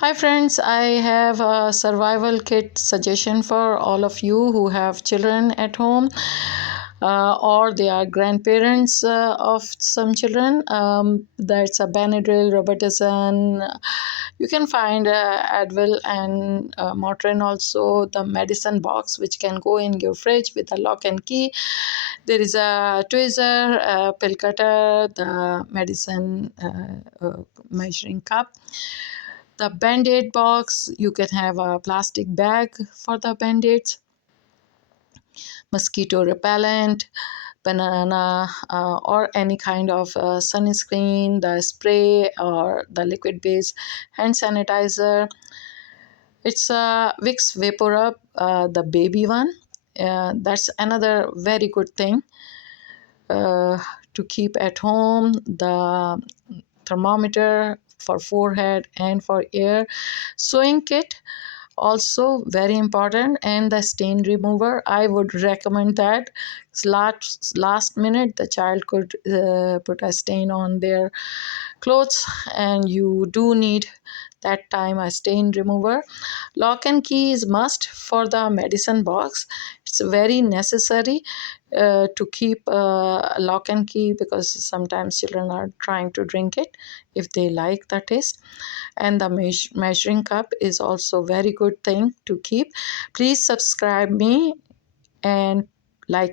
Hi friends, I have a survival kit suggestion for all of you who have children at home or they are grandparents of some children. That's a Benadryl, Robitussin. You can find Advil and Motrin, also the medicine box which can go in your fridge with a lock and key. There is a tweezer, a pill cutter, the medicine measuring cup, the band-aid box. You can have a plastic bag for the band-aids, mosquito repellent, banana or any kind of sunscreen, the spray or the liquid based hand sanitizer. It's a Vicks VapoRub, the baby one. That's another very good thing uh, to keep at home. The thermometer for forehead and for ear, sewing kit also very important, and the stain remover. I would recommend that. Last minute the child could put a stain on their clothes and you do need that time a stain remover. Lock and key is must for the medicine box. It's very necessary to keep lock and key, because sometimes children are trying to drink it if they like the taste. And the measuring cup is also very good thing to keep. Please subscribe me and like